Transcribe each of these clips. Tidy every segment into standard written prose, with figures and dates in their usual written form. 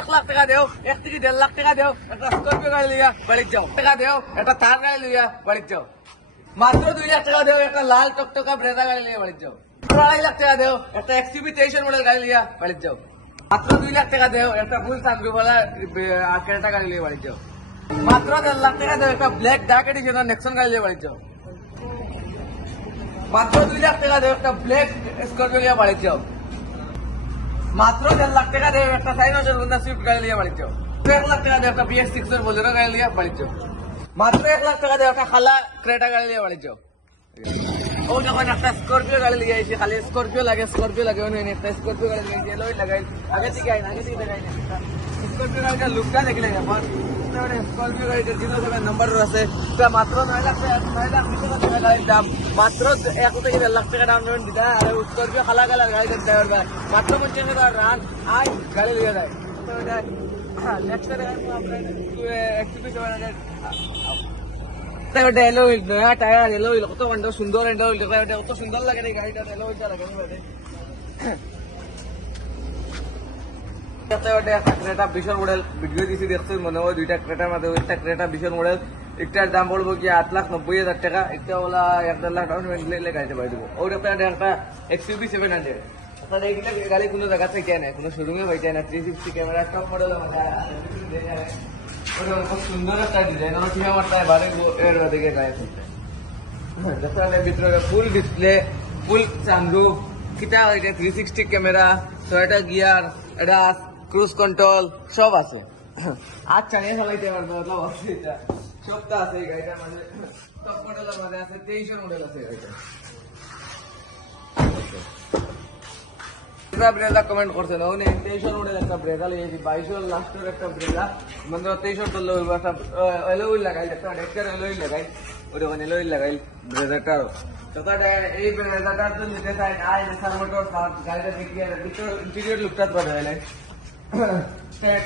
1 লাখ টাকা দেও, 1 থেকে 1.5 লাখ টাকা দেও, একটা স্করপিও গাড়ি লইয়া বাড়ি যাও। টাকা দেও, একটা থার গাড়ি লইয়া বাড়ি যাও। মাত্র 2 লাখ টাকা দেও, একটা লাল টকটকা ব্রেজা গাড়ি লইয়া বাড়ি যাও। 2.5 লাখ টাকা দেও, একটা এক্সইউভি 23 মডেল গাড়ি লইয়া বাড়ি যাও। মাত্র 2 লাখ টাকা দেও, একটা ফুল সানরুফওয়ালা ক্রেটা গাড়ি লইয়া বাড়ি যাও। মাত্র 1.5 লাখ টাকা দেও, একটা ব্ল্যাক ডার্ক এডিশনের নেক্সন গাড়ি লইয়া বাড়ি যাও। মাত্র 2 লাখ টাকা দেও, একটা ব্ল্যাক স্করপিও লিয়া বাড়ি যাও। মাত্র 1.5 লাখ টাকা দেও, একটা সাইনোসের হোন্ডা সুইফট গাড়ি লিয়া বাড়ি যাও। 1 লাখ টাকা দেও, একটা BX6 এর বোলেরো গাড়ি লিয়া বাড়ি যাও। মাত্র 1 লাখ টাকা দেও, একটা খালা ক্রেটা গাড়ি লিয়া বাড়ি যাও। ও যখন একটা স্করপিও গাড়ি লিয়ে আইছি, খালি স্করপিও লাগে একটা স্করপিও গাড়ি লিয়ে এলোই লাগাই আগে থেকে দেখাই না স্করপিও গাড়িটার লুকটা দেখলে এখন স্করপিও গাড়িটার জিরো নাম্বার আছে মাত্র 9 লাখ টাকা দাম, মাত্র 1 থেকে 1.5 লাখ টাকা দাম দেবেন দিদা। আর স্করপিও খালা কালার গাড়ি ড্রাইভার মাত্র 50,000 রান আই গাড়ি লিয়ে যায়। নেক্সট টায়ার এলো কত সুন্দর কত সুন্দর লাগে গাড়িটা এলো লাগে একটা ক্রেটা 20 মডেল ভিডিও দিছি দেখছো মনে হয় 2টা ক্রেটার মধ্যে একটা ক্রেটা 20 মডেল, একটার দাম পড়বো কি 8,90,000 টাকা, একটা ওলা 1.5 লাখ ডাউন পেমেন্ট দিলে গাড়িতে পাই দেবো। ওর একটা XUV 700 আপনার এইগুলো গাড়ি কোনো জায়গা থেকে নেয়, কোনো শোরুমে পাই যায় না। 360 ক্যামেরা টপ মডেল খুব সুন্দর একটা ডিজাইন আমার ঠিক আমার বাড়ি এর দিকে গায়ে ভিতরে ফুল ডিসপ্লে, ফুল সানরুফ, কিটা 360 ক্যামেরা, 6টা গিয়ার, এটা ক্রুজ কন্ট্রোল সব আছে। আর চালিয়ে চালাইতে পারবে এটা সবটা আছে এই গাড়িটার মাঝে। টপ মডেলের মাঝে আছে 23 মডেল আছে গাড়িটা। ব্রেজা কমেন্ট করছেন 23 মডেল একটা ব্রেজা লিয়েছি, 22 লাস্টের একটা ব্রেজা মানে 23 চললে একটা এলোই লাগাই, একটা এলোই লাগাই ওটা মানে এলোই লাগাই ব্রেজাটার। এই ব্রেজাটার জন্য নিতে চাই আই নেশার মোটর গাড়িটা দেখিয়ে ইন্টেরিয়র লুকটা বাড়াইলে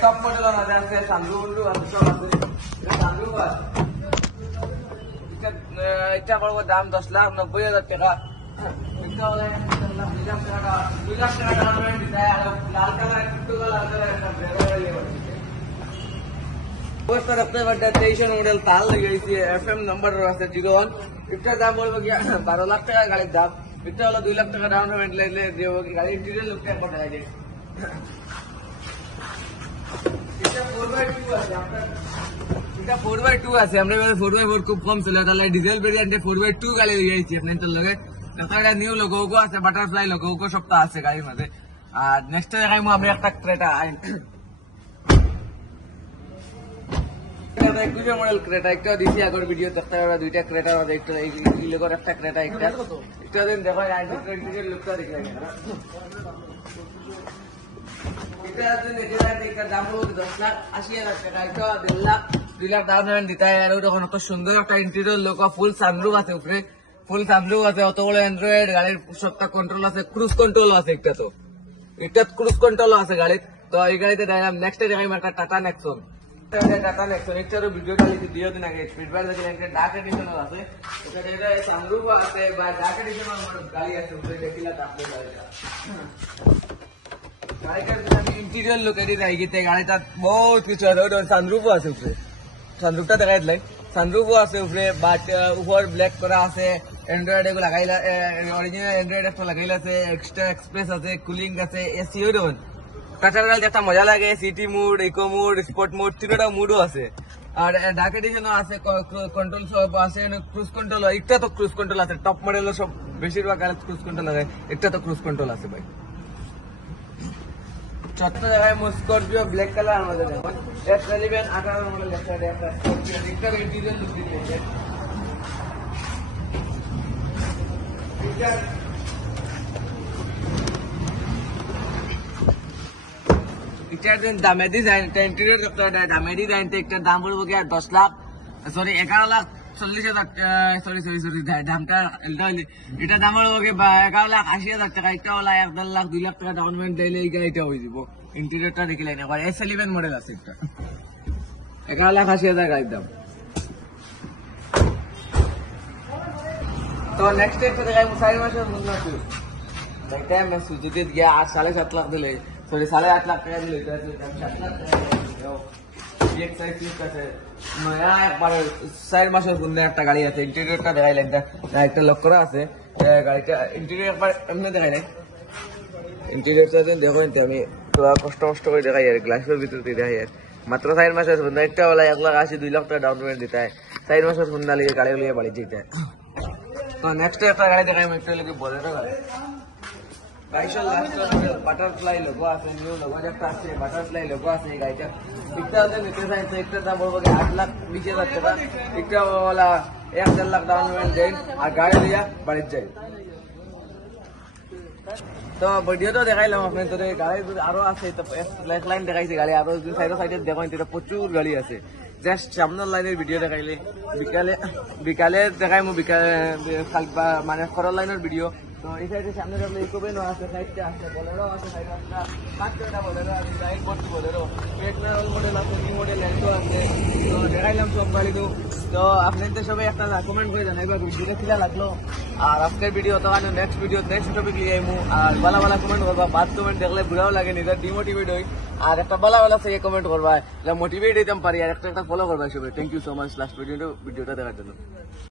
টপ মডেল আছে, সানরুফ আছে, সব আছে। সানরুফ আছে, এটা করবো দাম 10,90,000 টাকা। মডেল তাল লেগেছি FM নাম্বার আছে 01, এটার দাম বলবো কি 12 লাখ টাকা গাড়ির দাম। এটা হলো 2 লাখ টাকা ডাউন পেমেন্ট লাগলে দেবো কি গাড়ির ইন্টেরিয়র লুকটা একবার দেখা যায়। এটা 4x2 আছে আপনার, এটা 4x2 আছে। আমরা 4x4 খুব কম চলে, তাহলে ডিজেল ভেরিয়েন্টে 4x2 গাড়ি লিয়েছি আপনার তোর লগে। একটা নিউ লোগো আছে, বাটারফ্লাই লোগো সবটা আছে গাড়ির মধ্যে। আর নেক্সট দেখাইমু আমি একটা ক্রেটা 21 মডেল ক্রেটা, একটা দিছি আগের ভিডিও দেখতে পারবা। 2টা ক্রেটার মধ্যে একটা এই লোগোর একটা ক্রেটা, একটা দিন দেখো ইন্টেরিয়র লুকটা দেখলে এটা দাম হলো 10,80,000 টাকা। এটা 1.5 লাখ 2 লাখ ডাউন পেমেন্ট দিতে হয়। আর তখন অত সুন্দর একটা ইন্টেরিয়র লোক, ফুল সানরুফ আছে উপরে, ফুল সানরুফ আছে, অত বড় অ্যান্ড্রয়েড গাড়ির সবটা কন্ট্রোল আছে, ক্রুজ কন্ট্রোল আছে। এটা ক্রুজ কন্ট্রোল আছে গাড়ির। তো এই গাড়িতে দেখাম নেক্সট দেখাইম একটা টাটা নেক্সন। এটারও ভিডিও চালিয়েছি 2 দিন আগে, ফিডব্যাক দেখলেন একটা ডার্ক এডিশনাল আছে, এটা সানরুফ আছে বা ডার্ক এডিশনাল গাড়ি আছে উপরে দেখিলা আপনি গাড়িটার ইন্টেরিয়র লুক এটি দেখি গাড়িটা বহুত কিছু আছে। সানরুফও আছে উপরে, সানরুফটা দেখাই দিলাই, সানরুফও আছে উপরে, বাট উপর ব্ল্যাক করা আছে। অ্যান্ড্রয়েড এগুলো লাগাইলা, অরিজিনাল অ্যান্ড্রয়েড একটা লাগাইলা আছে, এক্সট্রা এক্সপ্রেস আছে, কুলিং আছে, এসি ওই দেখুন কাটার গাড়ি একটা মজা লাগে। City mode, eco mode, sport mode, 3টা মুডও আছে। আর ডার্ক এডিশনও আছে, কন্ট্রোল সব আছে, ক্রুজ কন্ট্রোল। একটা তো ক্রুজ কন্ট্রোল আছে, টপ মডেল সব বেশিরভাগ গাড়ি ক্রুজ কন্ট্রোল আছে, একটা তো ক্রুজ কন্ট্রোল আছে ভাই। 4টা জায়গায় স্করপিও ব্ল্যাক কালার আমাদের দেখুন 18 মডেল একটা স্করপিও ইন্টেরিয়র লুক দিচ্ছে। এটার দামে ডিজাইন, ইন্টেরিয়র দামে ডিজাইন, একটার দাম বলবো কি 10 লাখ 11,40,000 দামটা এটা দাম হলো 11,80,000 টাকা। এটা হলো 1.5 লাখ 2 লাখ টাকা ডাউন পেমেন্ট দিলে এই গাড়িটা হয়ে যাব। ইন্টেরিয়রটা দেখলে আবার S11 মডেল আছে, এটা 11,80,000 গাড়ির দাম। তো নেক্সট একটা দেখাই 4 মাসের মধ্যে দেখতে আমি সুজুকি গিয়া 7.5 লাখ দিলে সরি 8.5 লাখ টাকা দিলে এটা 7 লাখ টাকা এক সাইজ ঠিক আছে নয়া একবারে 4 মাসের পুরনো একটা গাড়ি আছে ইন্টেরিয়রটা দেখাইলেন একটা লক করা আছে গাড়িটা ইন্টেরিয়র একবার এমনি দেখাইলেন ইন্টেরিয়রটা দেখো আমি তোরা কষ্ট করে দেখাই আর গ্লাসের ভিতর দিয়ে দেখাই আর মাত্র 4 মাসের পুরনো একটা বলা 1,80,000 2 লাখ টাকা ডাউন পেমেন্ট দিতে হয় 4 মাসের পুরনো লিয়ে গাড়ি লিয়ে বাড়ি যেতে হয় তো নেক্সট একটা গাড়ি দেখাই আমি একটা লিখে বলেরো গাড়ি গাড়িটার লাস্ট বাটারফ্লাই লোগো আছে নিউ লোগো একটা আছে বাটারফ্লাই লোগো আছে এই গাড়িটা একটা আছে নিতে চাইছে একটা দাম বলবো 8,20,000 টাকা একটা বলা 1.5 লাখ ডাউন পেমেন্ট দেন আর গাড়ি লিয়া বাড়ি যাই তো ভিডিও তো দেখাইলাম আপনার তো গাড়ি আরো আছে তো এক লাইন দেখাইছে গাড়ি আরো সাইডে দেখো এটা প্রচুর গাড়ি আছে জাস্ট সামনের লাইনের ভিডিও দেখাইলে বিকালে দেখাই বিকালে মানে খরার লাইনের ভিডিও তো এই সাইডে সামনে দেখলে ইকোবেনও আছে সাইডটা আছে বলেরো আছে সাইড একটা 5টা বলেরো আছে সাইড ভর্তি বলেরো পেট্রোল মডেল আছে নিউ মডেল এন্টো আছে তো দেখাইলাম সব গাড়ি তো আপনাদের সবাই একটা কমেন্ট করে জানাইবা ভিডিওটা কিলা লাগলো আর আজকের ভিডিও তো নেক্সট টপিক লিয়ে আইমু আর ভালো কমেন্ট করবা বাদ কমেন্ট দেখলে বুড়াও লাগে নিজের ডিমোটিভেট হই আর একটা ভালো থেকে কমেন্ট করবা মোটিভেট হইতাম পারি আর একটা ফলো করবা সবাই thank you so much last ভিডিওটা দেখার জন্য